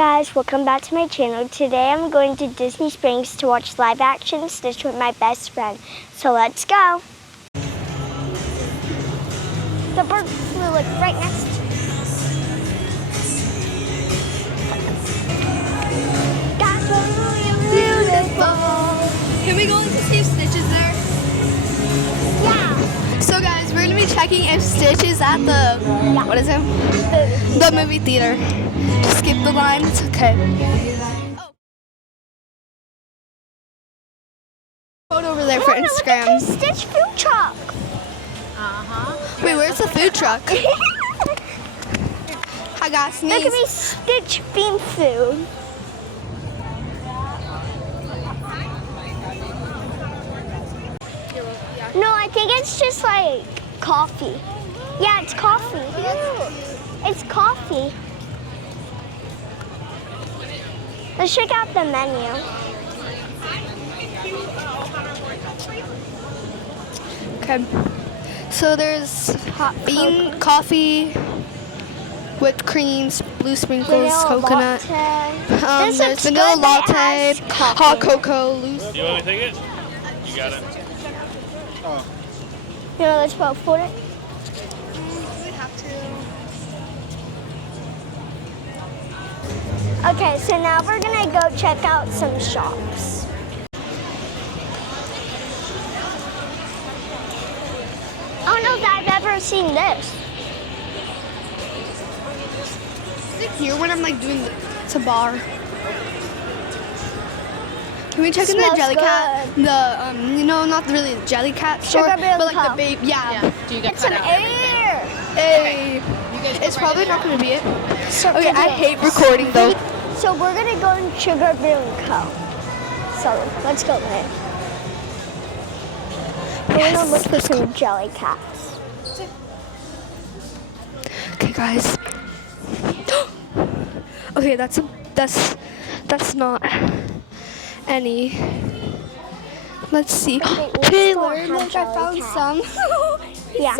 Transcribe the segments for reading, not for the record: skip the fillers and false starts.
guys, welcome back to my channel. Today I'm going to Disney Springs to watch live action Stitch with my best friend. So let's go. The bird flew like right next to me. That's really beautiful. Can we go in to see if Stitch is there? Yeah. So guys, we're gonna be checking if Stitch is at the, what is it? The movie theater. Just skip the line, it's okay. Oh. Photo over there for Instagram. Look at the Stitch food truck. Wait, where's the food truck? I got sneeze. Look at me Stitch themed food. No, I think it's just like coffee. Yeah, it's coffee. It's coffee. Let's check out the menu. Okay. So there's hot bean, coffee, whipped creams, blue sprinkles, Vanilla coconut. latte. This There's looks vanilla good, but it latte, has coffee. hot cocoa, loose. Do you want me to take it? You got it. You know, let's put food in. We have to. Okay, so now we're gonna go check out some shops. I don't know if I've ever seen this. Is it here when I'm like doing it's a bar? Can we check in the Smells Jellycat? The you know, not really the Jellycat store, Sugar Bear but like Co. the babe. Yeah. Do you get It's some cut out? air. Hey. You guys It's probably not gonna be it. So Okay, I today- hate recording though. So we're gonna go in Sugar Bear Co. So let's go there. We're gonna look for some jelly cats. Okay, guys. Okay, that's not any. Let's see. They all Taylor, have look, I jelly found cats. some. Yeah.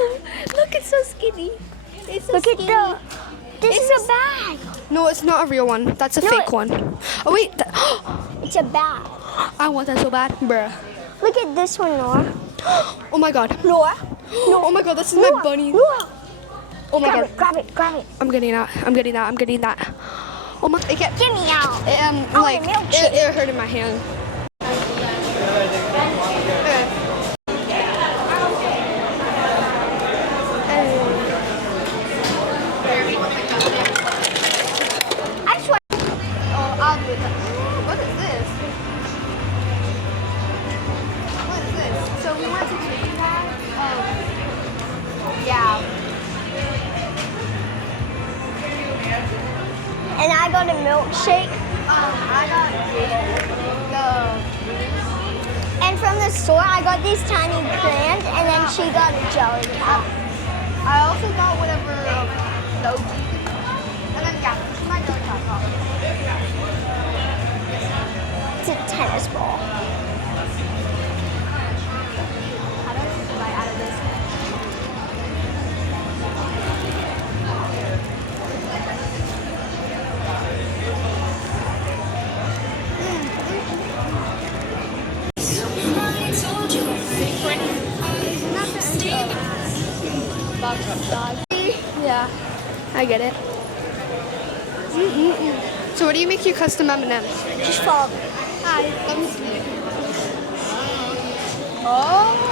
Look, it's so skinny. It's so Look at skinny. the. This is a bag. No, it's not a real one. That's a No, fake it- one. Oh wait, It's a bag. I want that so bad, bruh. Look at this one, Nora. Oh my god. Nora. Oh my god, this is my Nora. bunny. Nora. Oh my Grab god. it. Grab it. Grab it. I'm getting that. I'm getting that. I'm getting that. Oh my. It kept. Get me out. It, like the milkshake. it hurt in my hand. I swear. Oh, I'll do that. What is this? What is this? So we went to Chicken Bag. Yeah. And I got a milkshake. I got the. And from the store, I got these tiny crayons, and then she got a jelly cat. I also got whatever Loki. And then yeah, this is my jelly cat. It's a tennis ball. How do I bite out of this? Yeah, I get it. So what do you make your custom M&Ms? Just follow. Hi, let me see. Oh.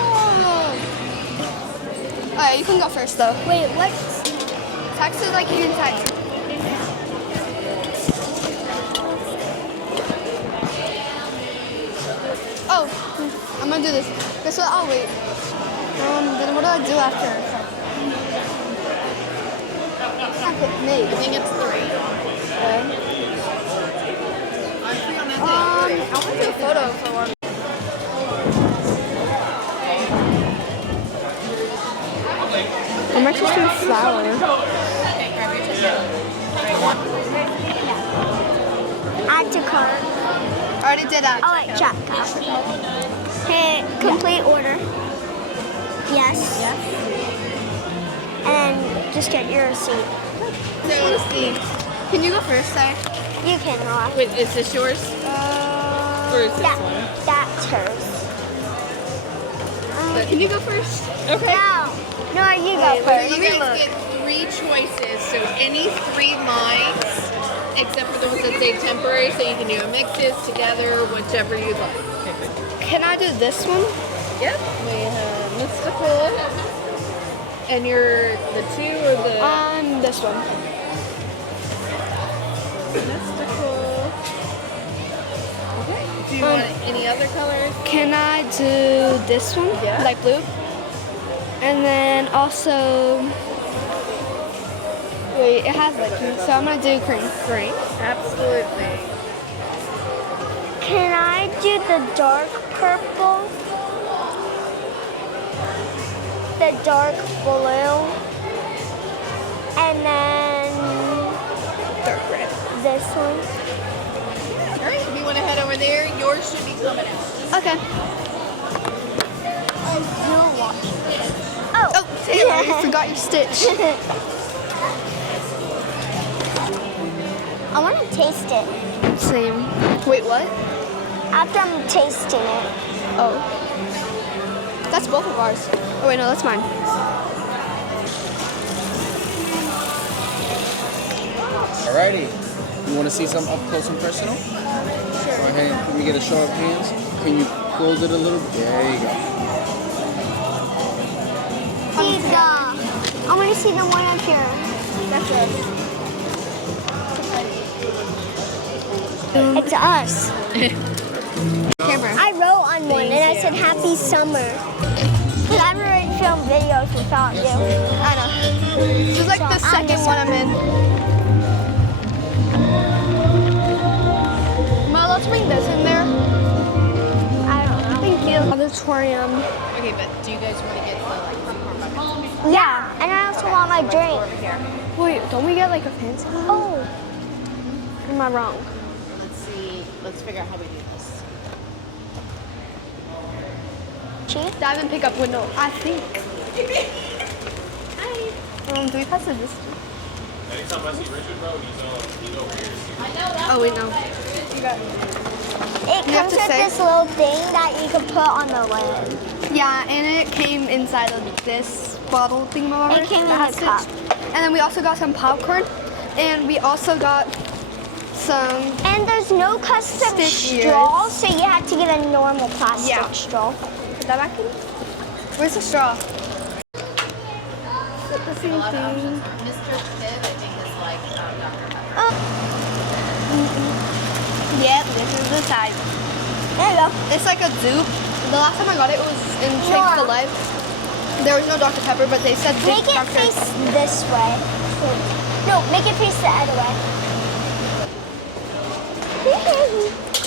Alright, you can go first though. Wait, what? Text is like you can text. Oh, I'm gonna do this. Guess what? I'll wait. Then what do I do after? I think it's 3. I want to do a photo for one. I'm actually doing flour. Add to cart. I already did that. Oh, wait, check. Hey, complete order. Yes. Yes. And just get your receipt. Let's see. Can you go first, Sai? You can, Noah. Wait, is this yours? Or is this That, one? that's hers. Can you go first? Okay. No. No, you go So first. you guys get 3 choices. So any 3 lines, except for the ones that say temporary, so you can do mixes together, whichever you'd like. Can I do this one? Yep. We have mystical. And you're the 2 or the This one. mystical. Okay. Do you want any other colors? Can I do this one? Yeah. Like blue? And then also, wait, it has like, so I'm gonna do green. Green. Absolutely. Can I do the dark purple? The dark blue? And then Dark red. this one? All right. If you want to head over there, yours should be coming out. Okay. You're watching. Oh. Oh, Taylor, you forgot your stitch. I want to taste it. Same. Wait, what? After I'm tasting it. Oh. That's both of ours. Oh wait, no, that's mine. Alrighty. You want to see some up close and personal? Sure. Go ahead. Can we get a show of hands? Can you close it a little bit? There you go. See the. I want to see the one up here. That's it. It's us. Camera. I wrote on one and I said happy summer. Because I've already filmed videos without you. I know. This is like the So, I'm second just- one I'm in. Ma, let's bring this in there. I don't know. Thank you. Auditorium. Okay, but do you guys want to get the popcorn buckets? Yeah, and I also want my drink. Over here. Wait, don't we get like a fancy one? Oh, Am I wrong? Let's see. Let's figure out how we do this. cheap. Dive and pick up window. I think. Do we pass the distance? Anytime I see Richard, bro, he's over here. Oh wait, no. It You have comes to with say- this little thing that you can put on the lid. Yeah, and it came inside of this bottle thing. It came in a cup. And then we also got some popcorn, and we also got some. And there's no custom Stick straw, ears. so you have to get a normal plastic Yeah. straw. Put that back in. Where's the straw? The same thing. Mr. Pibb, I think, is like Dr. Pepper. Yep, this is the side. There you go. It's like a dupe. The last time I got it was in Chick-fil-A. There was no Dr. Pepper, but they said Make it Dr. face this way. No, make it face the other way.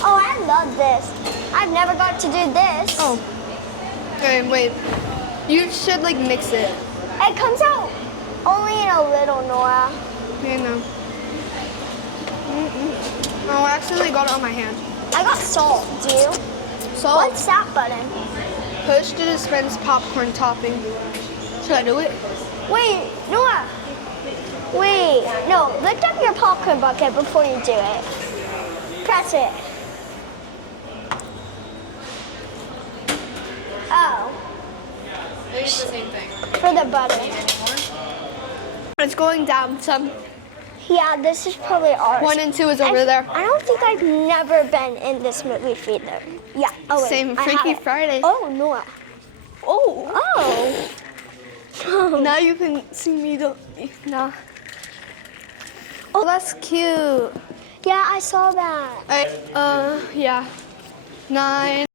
Oh, I love this. I've never got to do this. Oh. Okay, wait. You should like mix it. It comes out only in a little, Nora. You know. Oh, I accidentally got it on my hand. I got salt, do you? So What's that button? push to dispense popcorn topping. Should I do it? Wait, Nora. Wait, no, lift up your popcorn bucket before you do it. Press it. Oh, It's the same thing. for the butter. It's going down some. Yeah, this is probably ours. 1 and 2 is over there. I don't think I've never been in this movie theater. Yeah. Oh wait. Same, I have Freaky it. Friday. Oh, Nora. Oh. Oh. Now you can see me. No. Oh, that's cute. Yeah, I saw that. Yeah. 9.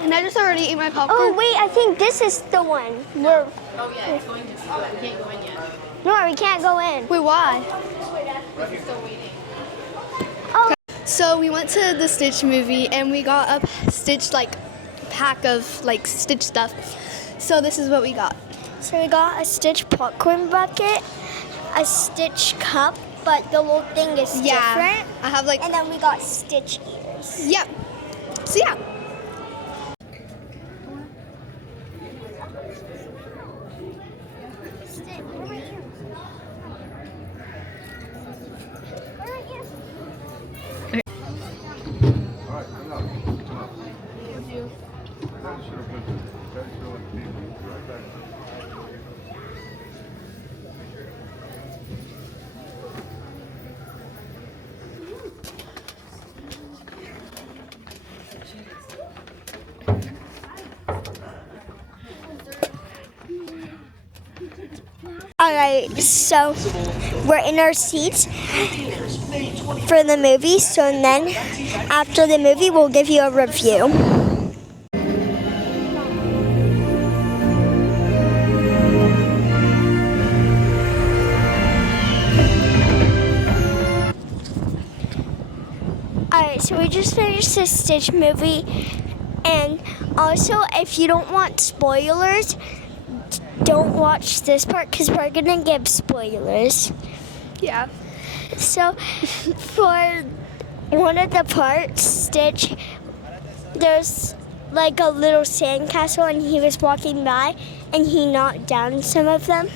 And I just already ate my popcorn. Oh wait, I think this is the one where. Oh, yeah, it's going to. You can't go in yet. Nora, we can't go in. Wait, why? We're still waiting. Oh. So we went to the Stitch movie and we got a Stitch like pack of like Stitch stuff. So this is what we got. So we got a Stitch popcorn bucket, a Stitch cup, but the little thing is different. I have like And then we got Stitch ears. yeah. So yeah. Alright, so we're in our seats for the movie. So then after the movie, we'll give you a review. Alright, so we just finished the Stitch movie. And also, if you don't want spoilers, don't watch this part because we're gonna give spoilers. Yeah. So for one of the parts, Stitch, there's like a little sandcastle and he was walking by and he knocked down some of them.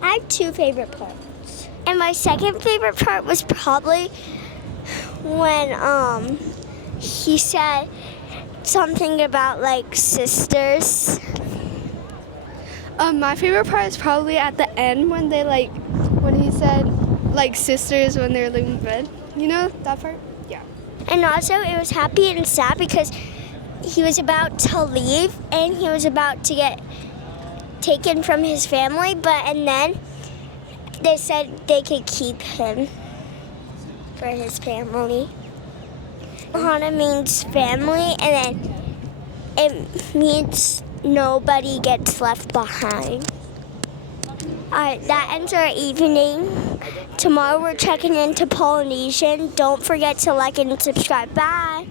I have two favorite parts. And my second favorite part was probably when he said something about like sisters. My favorite part is probably at the end when when he said like sisters when they're living in bed. You know that part? Yeah. And also it was happy and sad because he was about to leave and he was about to get taken from his family, and then they said they could keep him for his family. Ohana means family, and then it means nobody gets left behind. Alright, that ends our evening. Tomorrow we're checking into Polynesian. Don't forget to like and subscribe. Bye.